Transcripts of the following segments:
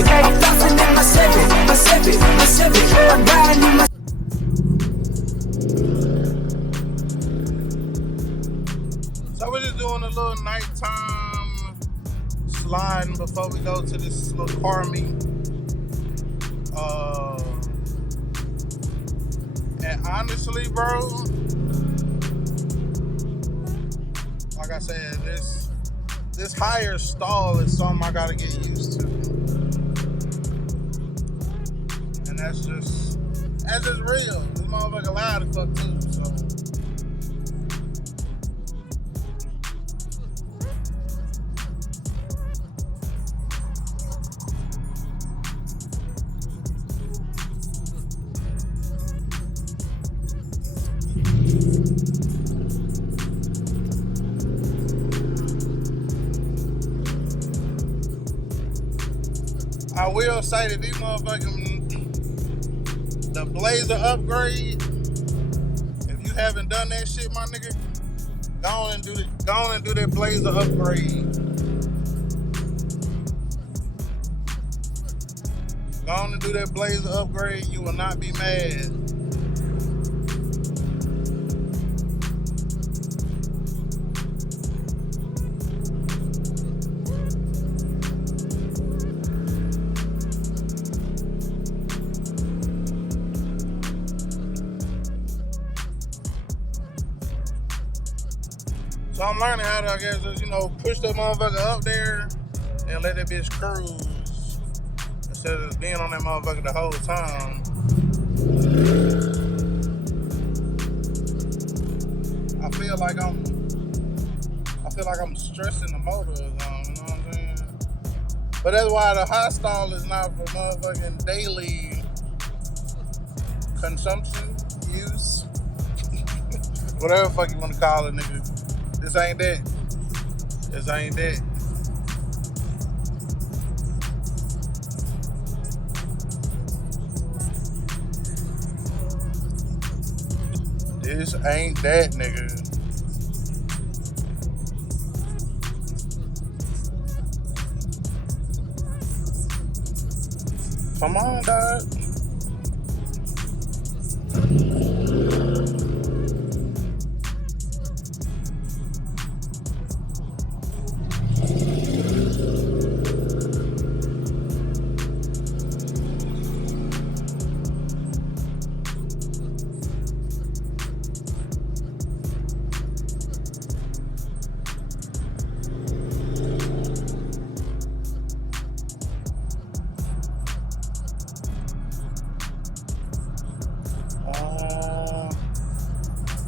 Civic. I'm flossing in my Civic, my Civic, my Civic. I'm riding in my. So we're just doing a little nighttime sliding before we go to this little car meet. And honestly, bro, like I said, this higher stall is something I gotta get used to, and that's just real. This motherfucker loud as fuck too. So. I will say that these motherfucking, the Blazer upgrade, if you haven't done that shit, my nigga, go on and do that Blazer upgrade. Go on and do that Blazer upgrade, you will not be mad. So I'm learning how to, I guess, just, push that motherfucker up there and let that bitch cruise instead of being on that motherfucker the whole time. I feel like I'm stressing the motor or something, you know what I'm saying? But that's why the high stall is not for motherfucking daily consumption, use, whatever the fuck you want to call it, nigga. This ain't that. This ain't that. This ain't that, nigga. Come on, dog.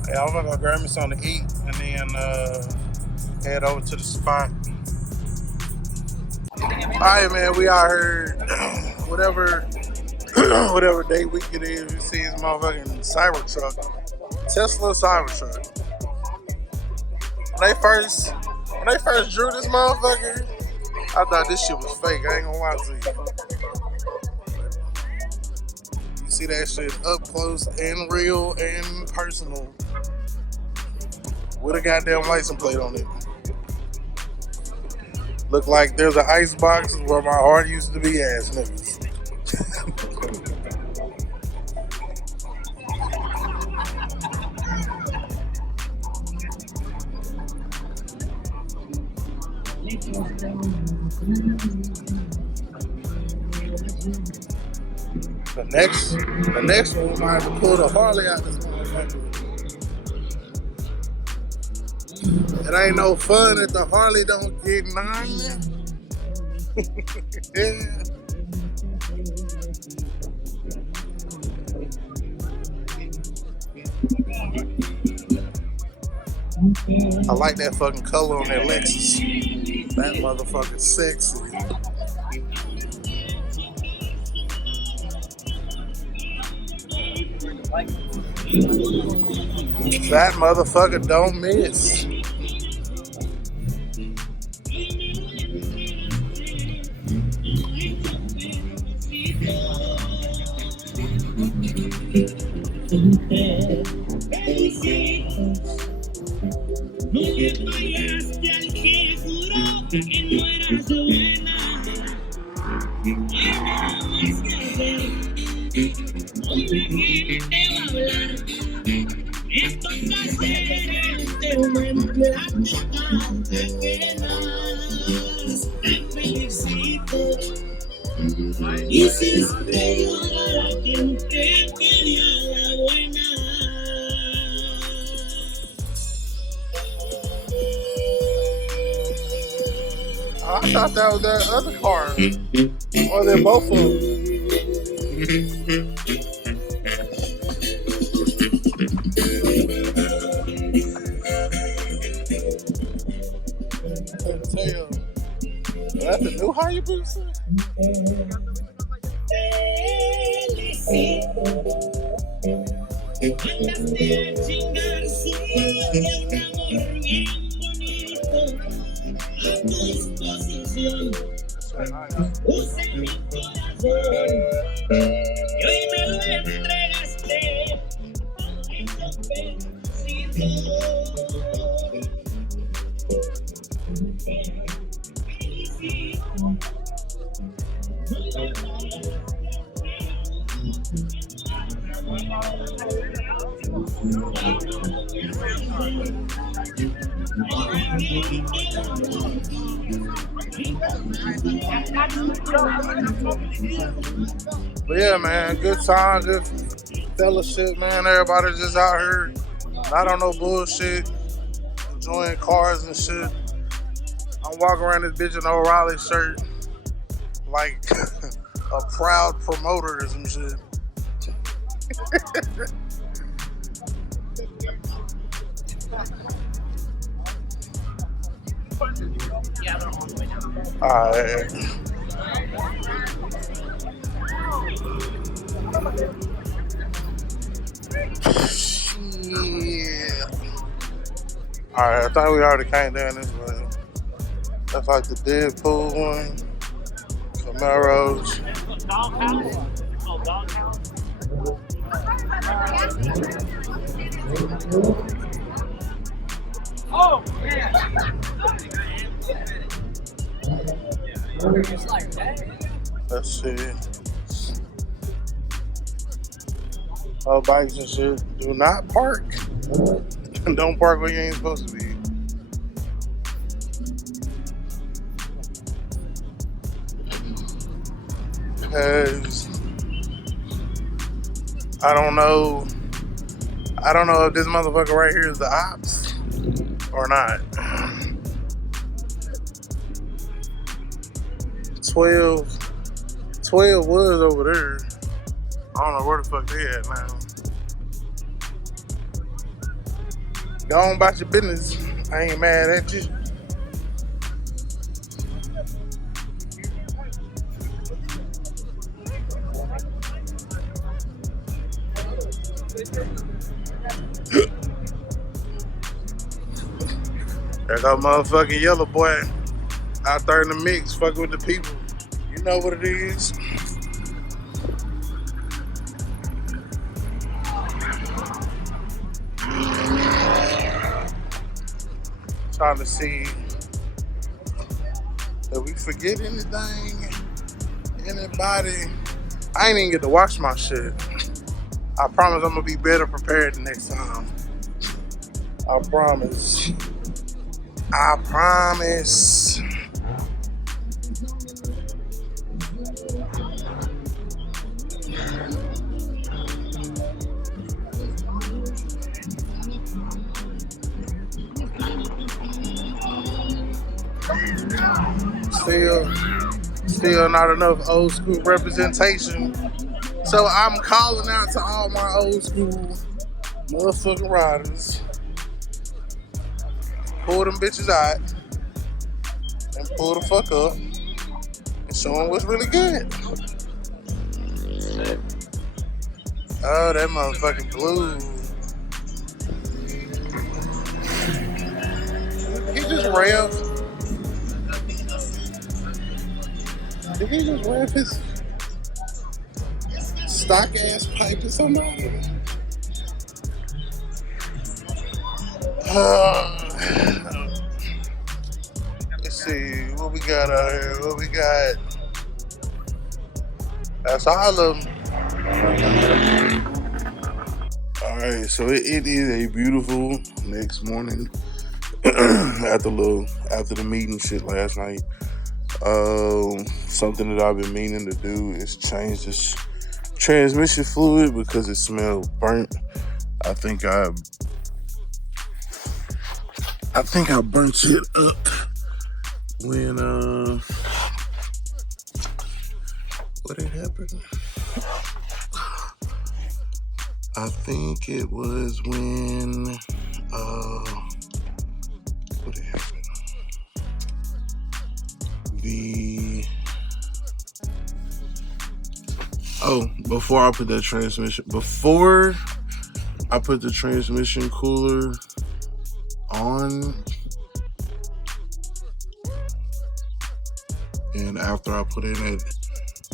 Yeah, I'm gonna go grab me something to eat and then head over to the spot. Alright, man, we out here. whatever day week it is, you see this motherfucking Cybertruck, Tesla Cybertruck. When they first drew this motherfucker, I thought this shit was fake. I ain't gonna lie to you. You see that shit up close and real and personal with a goddamn license plate on it. Look like there's an ice box where my heart used to be, ass niggas. The next one, we might have to pull the Harley out this motherfucker. It ain't no fun if the Harley don't get 9. Yeah. I like that fucking color on that Lexus. That motherfucker's sexy. That motherfucker don't miss. Y si no te ayudara quien te quería la buena. I thought that was that other car. Or they're both of them. Tell. That's the new Hayabusa? Use mi corazón y hoy me lo entregaste con pedacito. But yeah, man, good time, good fellowship, man. Everybody just out here, not on no bullshit, enjoying cars and shit. I'm walking around this bitch in an O'Reilly shirt, like a proud promoter or some shit. Alright. Yeah. Alright, I thought we already came down this way. That's like the Deadpool one. Camaros. Oh, man. Let's see. Oh, bikes and shit. Do not park. Don't park where you ain't supposed to be. Because I don't know if this motherfucker right here is the ops or not. 12 was over there. I don't know where the fuck they at now. Go on about your business. I ain't mad at you. There go motherfucking yellow boy out there in the mix, fucking with the people. You know what it is. Trying to see if we forget anything, anybody. I ain't even get to watch my shit. I promise I'm gonna be better prepared the next time. I promise. I promise. Still not enough old school representation. So I'm calling out to all my old school motherfucking riders. Pull them bitches out and pull the fuck up and show them what's really good. Oh, that motherfucking blue. He just rev. Did he just rev his stock ass pipe to somebody? Let's see what we got out here. What we got? That's all of them. Alright, so it is a beautiful next morning after the meeting shit last night. Something that I've been meaning to do is change this transmission fluid because it smelled burnt. I think I burnt it up when what had happened? I think it was when what had happened? Before I put the transmission cooler on, and after I put in that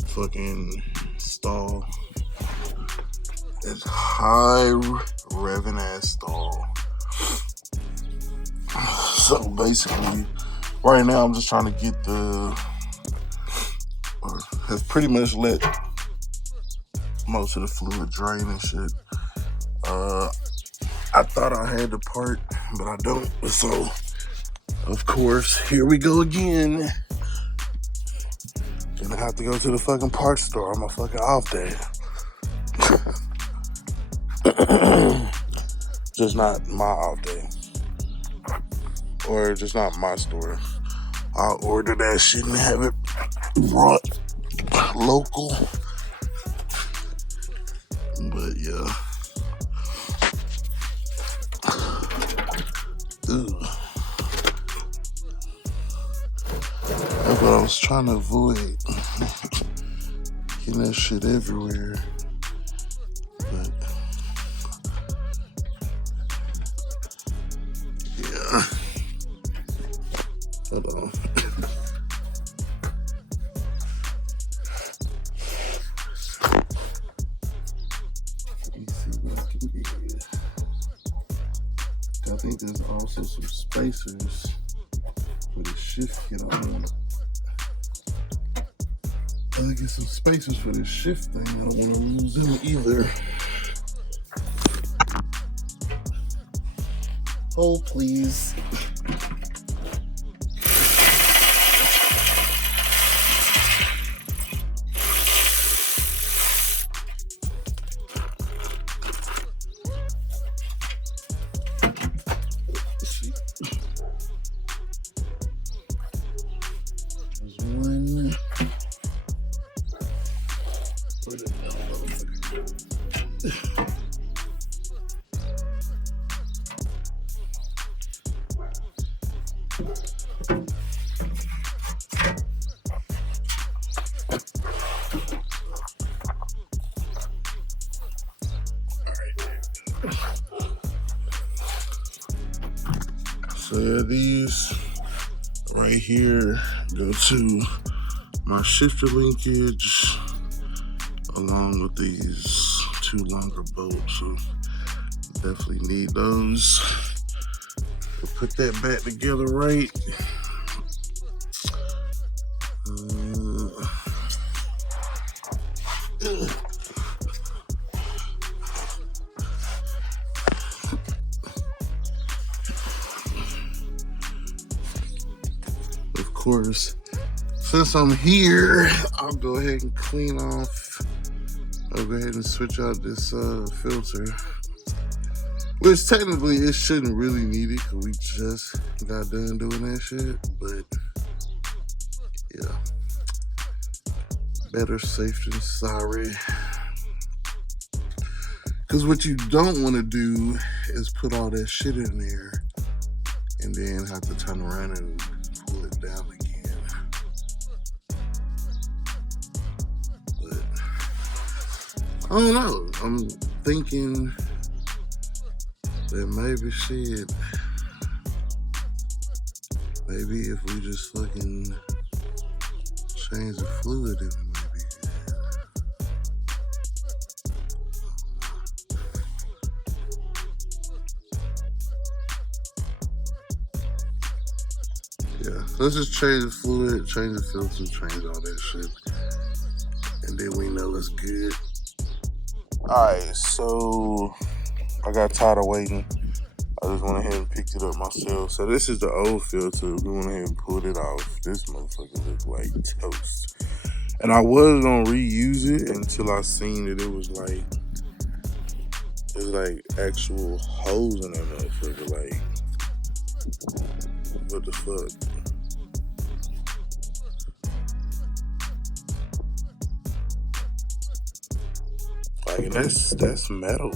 fucking stall, that high revving ass stall. So basically, right now I'm just trying to get have pretty much let most of the fluid drain and shit. I thought I had the part, but I don't. So, of course, here we go again. Gonna have to go to the fucking parts store on my fucking off day. Just not my off day. Or just not my store. I'll order that shit and have it brought local. But yeah. Ugh. That's what I was trying to avoid. Getting that shit everywhere. But yeah. Hold on. I think there's also some spacers for the shift kit on. I get some spacers for this shift thing. I don't want to lose them either. Hold, please. So yeah, these right here go to my shifter linkage along with these two longer bolts. So definitely need those. We'll put that back together right. Of course, since I'm here, I'll go ahead and clean off. I'll go ahead and switch out this filter, which technically it shouldn't really need it because we just got done doing that shit. But yeah, better safe than sorry. Because what you don't want to do is put all that shit in there and then have to turn around and pull it down again. But I don't know. I'm thinking that maybe shit. Maybe if we just fucking change the fluid, it might be good. Yeah, let's just change the fluid, change the filter, change all that shit. And then we know it's good. Alright, so I got tired of waiting. I just went ahead and picked it up myself. So this is the old filter. We went ahead and pulled it off. This motherfucker look like toast. And I was gonna reuse it until I seen that it was like actual holes in that motherfucker. Like, what the fuck? Like, that's metal.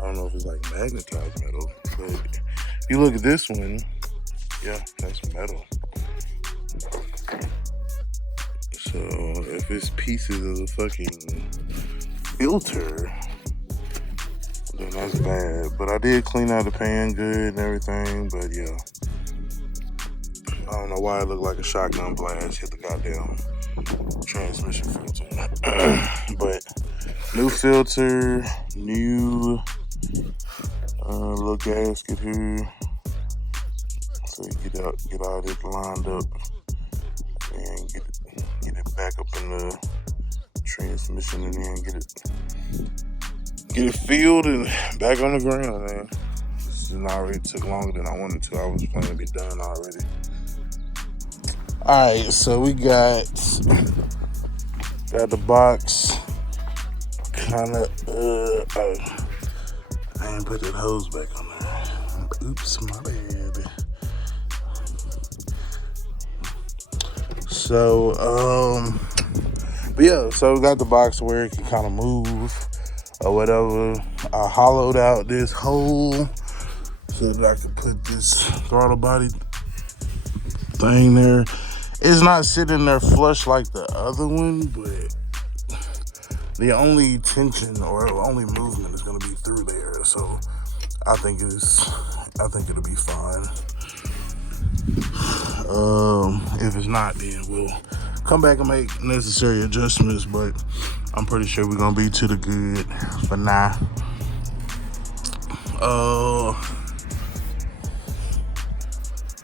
I don't know if it's like magnetized metal, but if you look at this one, yeah, that's metal. So if it's pieces of the fucking filter, then that's bad. But I did clean out the pan good and everything, but yeah. I don't know why it looked like a shotgun blast hit the goddamn transmission filter. But new filter, new little gasket here. So you get all this lined up and get it back up in the transmission, and then get it filled and back on the ground, man. This already took longer than I wanted to. I was planning to be done already. Alright, so we got the box kinda I ain't put that hose back on there. Oops, my bad. So, but yeah, so we got the box where it can kind of move or whatever. I hollowed out this hole so that I could put this throttle body thing there. It's not sitting there flush like the other one, but the only tension or only movement is going to be through there. So I think it'll be fine. If it's not, then we'll come back and make necessary adjustments, but I'm pretty sure we're gonna be to the good for now.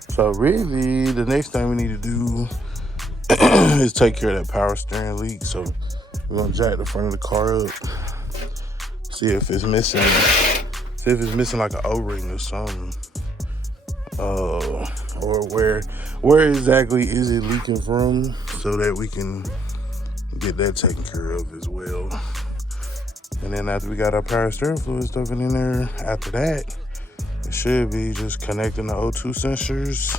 So really the next thing we need to do is take care of that power steering leak. So we're gonna jack the front of the car up, see if it's missing like an O-ring or something. Or where exactly is it leaking from, so that we can get that taken care of as well. And then after we got our power steering fluid stuff in there, after that, it should be just connecting the O2 sensors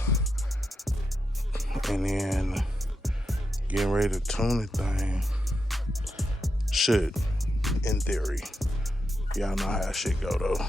and then getting ready to tune the thing. Should, in theory. Y'all know how that shit go though.